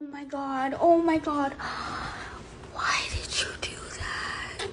Oh my god, oh my god. Why did you do that?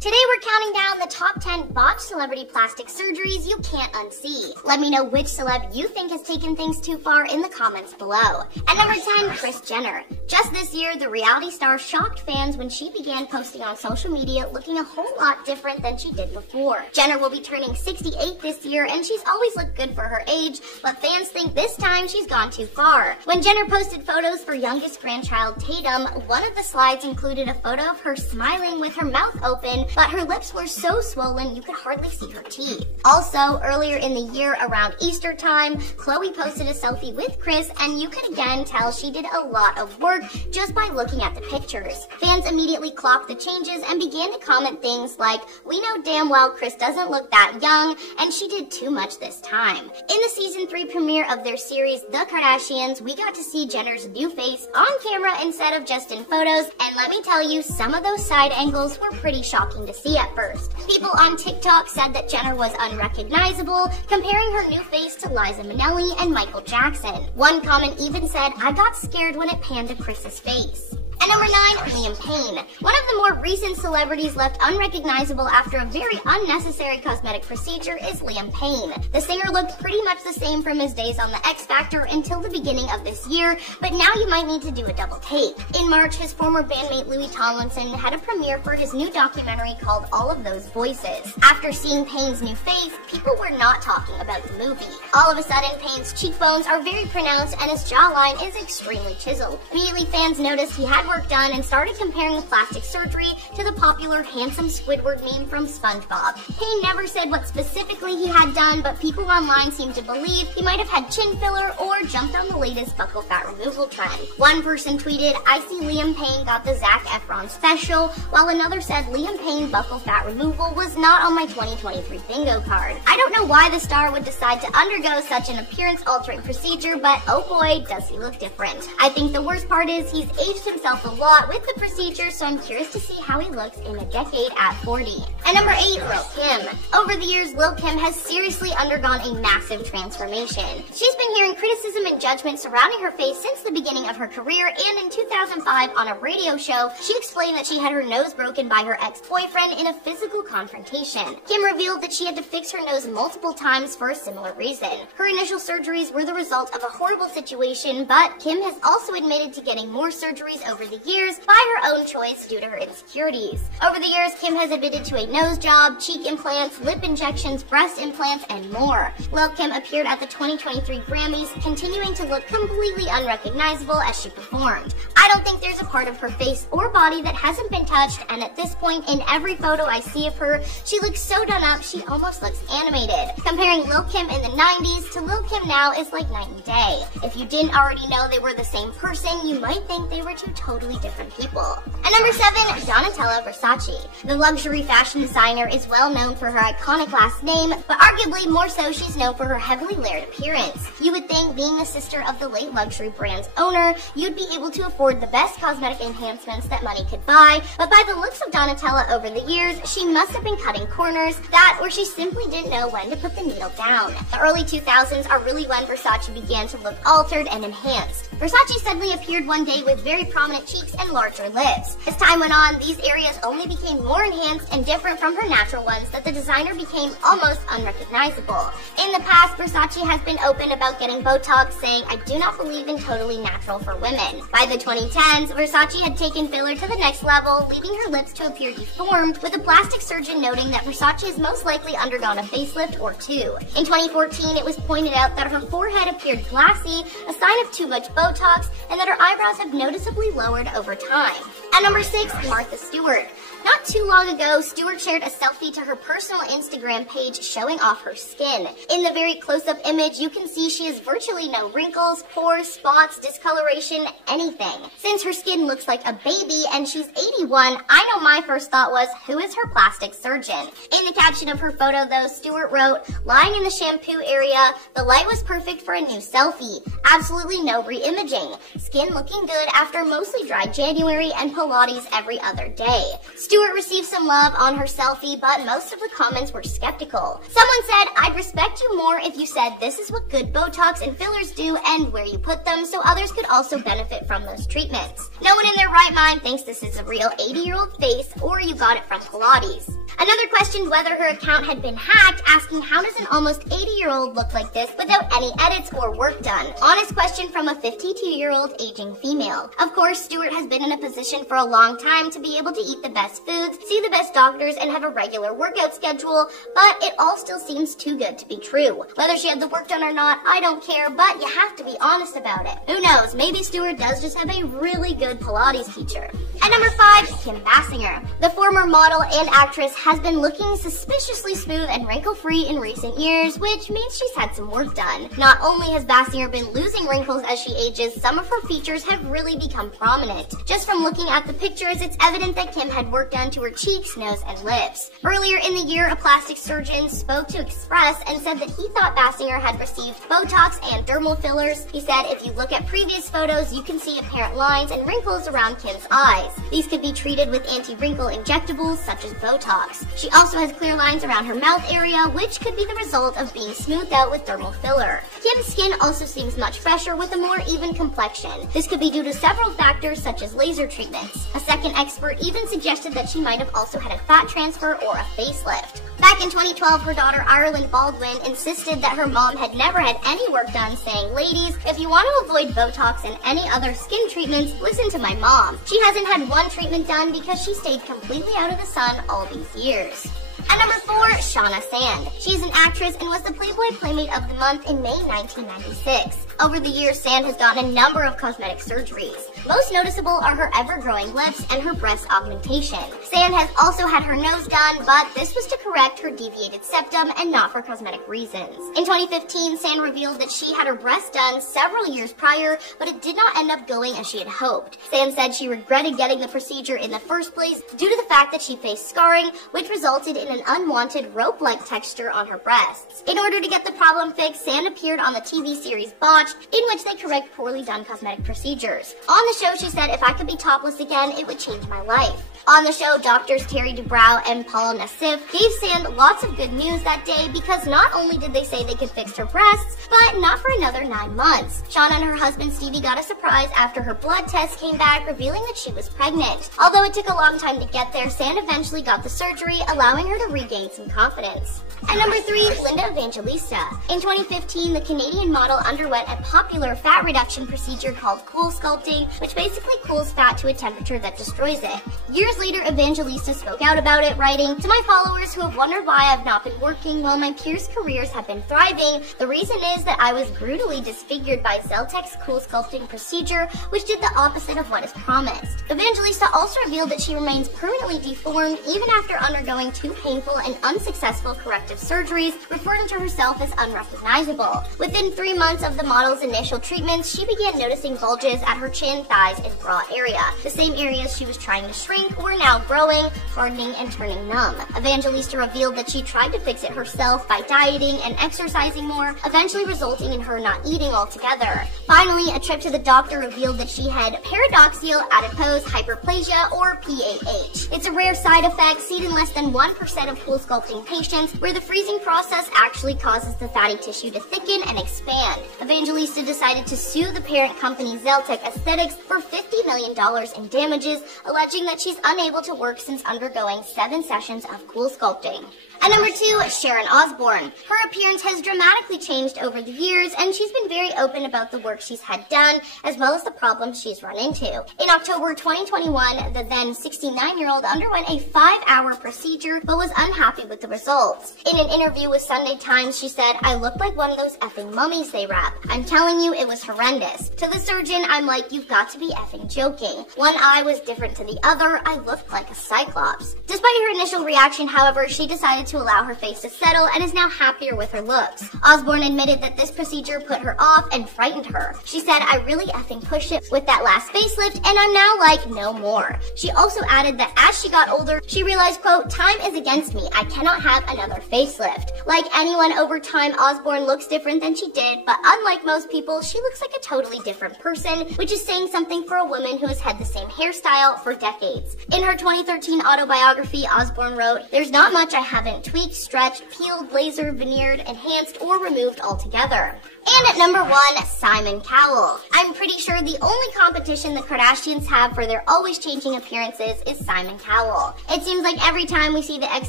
Today we're counting down the top 10 botched celebrity plastic surgeries you can't unsee. Let me know which celeb you think has taken things too far in the comments below. At number 10, Kris Jenner. Just this year, the reality star shocked fans when she began posting on social media looking a whole lot different than she did before. Jenner will be turning 68 this year, and she's always looked good for her age, but fans think this time she's gone too far. When Jenner posted photos for youngest grandchild Tatum, one of the slides included a photo of her smiling with her mouth open, but her lips were so swollen you could hardly see her teeth. Also, earlier in the year around Easter time, Khloe posted a selfie with Kris, and you could again tell she did a lot of work just by looking at the pictures. Fans immediately clocked the changes and began to comment things like, "We know damn well Kris doesn't look that young, and she did too much this time." In the season 3 premiere of their series, The Kardashians, we got to see Jenner's new face on camera instead of just in photos, and let me tell you, some of those side angles were pretty shocking to see at first. People on TikTok said that Jenner was unrecognizable, comparing her new face to Liza Minnelli and Michael Jackson. One comment even said, "I got scared when it panned to Kris's face." At number 9, Liam Payne. One of the more recent celebrities left unrecognizable after a very unnecessary cosmetic procedure is Liam Payne. The singer looked pretty much the same from his days on The X Factor until the beginning of this year, but now you might need to do a double take. In March, his former bandmate Louis Tomlinson had a premiere for his new documentary called All of Those Voices. After seeing Payne's new face, people were not talking about the movie. All of a sudden, Payne's cheekbones are very pronounced and his jawline is extremely chiseled. Immediately, fans noticed he had work done and started comparing the plastic surgery to the popular handsome Squidward meme from SpongeBob. Payne never said what specifically he had done, but people online seem to believe he might have had chin filler or jumped on the latest buccal fat removal trend. One person tweeted, "I see Liam Payne got the Zac Efron special," while another said Liam Payne buccal fat removal was not on my 2023 bingo card. I don't know why the star would decide to undergo such an appearance-altering procedure, but oh boy, does he look different. I think the worst part is he's aged himself a lot with the procedure, so I'm curious to see how he looks in a decade at 40. And number 8, Lil Kim. Over the years, Lil Kim has seriously undergone a massive transformation. She's been hearing criticism and judgment surrounding her face since the beginning of her career, and in 2005 on a radio show, she explained that she had her nose broken by her ex-boyfriend in a physical confrontation. Kim revealed that she had to fix her nose multiple times for a similar reason. Her initial surgeries were the result of a horrible situation, but Kim has also admitted to getting more surgeries over the years by her own choice due to her insecurities. Over the years, Kim has admitted to a nose job, cheek implants, lip injections, breast implants, and more. Lil Kim appeared at the 2023 Grammys, continuing to look completely unrecognizable as she performed. I don't think there's a part of her face or body that hasn't been touched, and at this point, in every photo I see of her, she looks so done up, she almost looks animated. Comparing Lil Kim in the 90s to Lil Kim now is like night and day. If you didn't already know they were the same person, you might think they were two totally different people. At number 7, Donatella Versace. The luxury fashion designer is well known for her iconic last name, but arguably more so she's known for her heavily layered appearance. You would think, being the sister of the late luxury brand's owner, you'd be able to afford the best cosmetic enhancements that money could buy, but by the looks of Donatella over the years, she must have been cutting corners, that or she simply didn't know when to put the needle down. The early 2000s are really when Versace began to look altered and enhanced. Versace suddenly appeared one day with very prominent cheeks and larger lips. As time went on, these areas only became more enhanced and different from her natural ones that the designer became almost unrecognizable. In the past, Versace has been open about getting Botox, saying, "I do not believe in totally natural for women." By the 2010s, Versace had taken filler to the next level, leaving her lips to appear deformed, with a plastic surgeon noting that Versace has most likely undergone a facelift or two. In 2014, it was pointed out that her forehead appeared glassy, a sign of too much Botox, and that her eyebrows have noticeably lowered over time. At number 6, Martha Stewart. Not too long ago, Stewart shared a selfie to her personal Instagram page showing off her skin. In the very close-up image, you can see she has virtually no wrinkles, pores, spots, discoloration, anything. Since her skin looks like a baby and she's 81, I know my first thought was, who is her plastic surgeon? In the caption of her photo, though, Stewart wrote, "Lying in the shampoo area, the light was perfect for a new selfie. Absolutely no re-imaging. Skin looking good after mostly dry January and Pilates every other day. Stewart received some love on her selfie, but most of the comments were skeptical. Someone said, "I'd respect you more if you said this is what good Botox and fillers do and where you put them so others could also benefit from those treatments. No one in their right mind thinks this is a real 80-year-old face or you got it from Pilates." Another questioned whether her account had been hacked, asking how does an almost 80-year-old look like this without any edits or work done? Honest question from a 52-year-old aging female. Of course, Stewart has been in a position for a long time to be able to eat the best foods, see the best doctors, and have a regular workout schedule, but it all still seems too good to be true. Whether she had the work done or not, I don't care, but you have to be honest about it. Who knows, maybe Stewart does just have a really good Pilates teacher. At number 5, Kim Basinger. The former model and actress has been looking suspiciously smooth and wrinkle-free in recent years, which means she's had some work done. Not only has Basinger been losing wrinkles as she ages, some of her features have really become prominent. Just from looking at the pictures, it's evident that Kim had work done to her cheeks, nose, and lips. Earlier in the year, a plastic surgeon spoke to Express and said that he thought Basinger had received Botox and dermal fillers. He said, "If you look at previous photos, you can see apparent lines and wrinkles around Kim's eyes. These could be treated with anti-wrinkle injectables such as Botox. She also has clear lines around her mouth area, which could be the result of being smoothed out with dermal filler. Kim's skin also seems much fresher with a more even complexion. This could be due to several factors such as laser treatments. A second expert even suggested that she might have also had a fat transfer or a facelift." Back in 2012, her daughter Ireland Baldwin insisted that her mom had never had any work done, saying, "Ladies, if you want to avoid Botox and any other skin treatments, listen to my mom. She hasn't had one treatment done because she stayed completely out of the sun all these years." At number 4, Shauna Sand. She's an actress and was the Playboy Playmate of the Month in May 1996. Over the years, Sand has gotten a number of cosmetic surgeries. Most noticeable are her ever-growing lips and her breast augmentation. Sand has also had her nose done, but this was to correct her deviated septum and not for cosmetic reasons. In 2015, Sand revealed that she had her breast done several years prior, but it did not end up going as she had hoped. Sand said she regretted getting the procedure in the first place due to the fact that she faced scarring, which resulted in an unwanted rope-like texture on her breasts. In order to get the problem fixed, Sand appeared on the TV series BOTCHED, in which they correct poorly done cosmetic procedures. On the show, she said, "If I could be topless again, it would change my life." On the show, doctors Terry Dubrow and Paul Nassif gave Sand lots of good news that day because not only did they say they could fix her breasts, but not for another 9 months. Shauna and her husband Stevie got a surprise after her blood test came back, revealing that she was pregnant. Although it took a long time to get there, Sand eventually got the surgery, allowing her to regain some confidence. At number 3, Linda Evangelista. In 2015, the Canadian model underwent a popular fat reduction procedure called cool sculpting, which basically cools fat to a temperature that destroys it. Years later, Evangelista spoke out about it, writing, "To my followers who have wondered why I've not been working while my peers' careers have been thriving, the reason is that I was brutally disfigured by Zeltech's cool sculpting procedure, which did the opposite of what is promised." Evangelista also revealed that she remains permanently deformed even after undergoing 2 painful and unsuccessful corrective surgeries, referring to herself as unrecognizable. Within 3 months of the model's initial treatments, she began noticing bulges at her chin, thighs, and bra area. The same areas she was trying to shrink were now growing, hardening, and turning numb. Evangelista revealed that she tried to fix it herself by dieting and exercising more, eventually resulting in her not eating altogether. Finally, a trip to the doctor revealed that she had paradoxial adipose hyperplasia, or PAH. It's a rare side effect seen in less than 1% of cool sculpting patients, where the freezing process actually causes the fatty tissue to thicken and expand. Evangelista decided to sue the parent company Zeltech Aesthetics for $50 million in damages, alleging that she's unable to work since undergoing 7 sessions of cool sculpting. At number 2, Sharon Osbourne. Her appearance has dramatically changed over the years, and she's been very open about the work she's had done, as well as the problems she's run into. In October 2021, the then 69-year-old underwent a 5-hour procedure, but was unhappy with the results. In an interview with Sunday Times, she said, "I looked like one of those effing mummies they wrap. I'm telling you, it was horrendous. To the surgeon, I'm like, you've got to be effing joking. One eye was different to the other. I looked like a cyclops." Despite her initial reaction, however, she decided to allow her face to settle and is now happier with her looks. Osbourne admitted that this procedure put her off and frightened her. She said, "I really effing pushed it with that last facelift and I'm now like, no more." She also added that as she got older, she realized, quote, "Time is against me. I cannot have another facelift." Like anyone, over time, Osbourne looks different than she did, but unlike most people, she looks like a totally different person, which is saying something for a woman who has had the same hairstyle for decades. In her 2013 autobiography, Osbourne wrote, "There's not much I haven't tweaked, stretched, peeled, laser, veneered, enhanced, or removed altogether." And at number 1, Simon Cowell. I'm pretty sure the only competition the Kardashians have for their always changing appearances is Simon Cowell. It seems like every time we see the X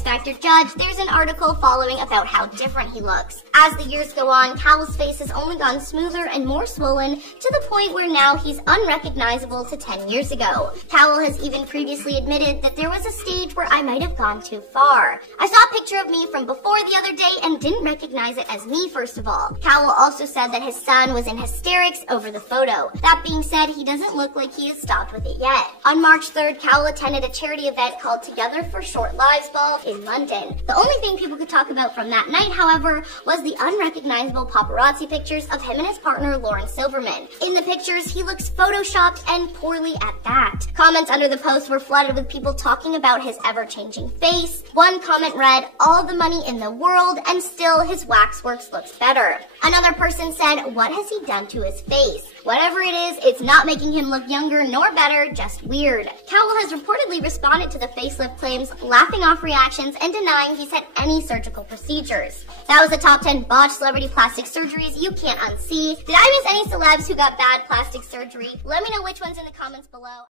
Factor judge, there's an article following about how different he looks. As the years go on, Cowell's face has only gotten smoother and more swollen to the point where now he's unrecognizable to 10 years ago. Cowell has even previously admitted that there was a stage where I might have gone too far. "I saw a picture of me from before the other day and didn't recognize it as me, first of all." Cowell also said that his son was in hysterics over the photo. That being said, he doesn't look like he has stopped with it yet. On March 3rd, Cowell attended a charity event called Together for Short Lives Ball in London. The only thing people could talk about from that night, however, was the unrecognizable paparazzi pictures of him and his partner, Lauren Silverman. In the pictures, he looks photoshopped and poorly at that. Comments under the post were flooded with people talking about his ever-changing face. One comment read, "All the money in the world, and still his waxworks looks better." Another person said, "What has he done to his face? Whatever it is, it's not making him look younger nor better, just weird." Cowell has reportedly responded to the facelift claims, laughing off reactions and denying he's had any surgical procedures. That was the top 10 botched celebrity plastic surgeries you can't unsee. Did I miss any celebs who got bad plastic surgery? Let me know which ones in the comments below.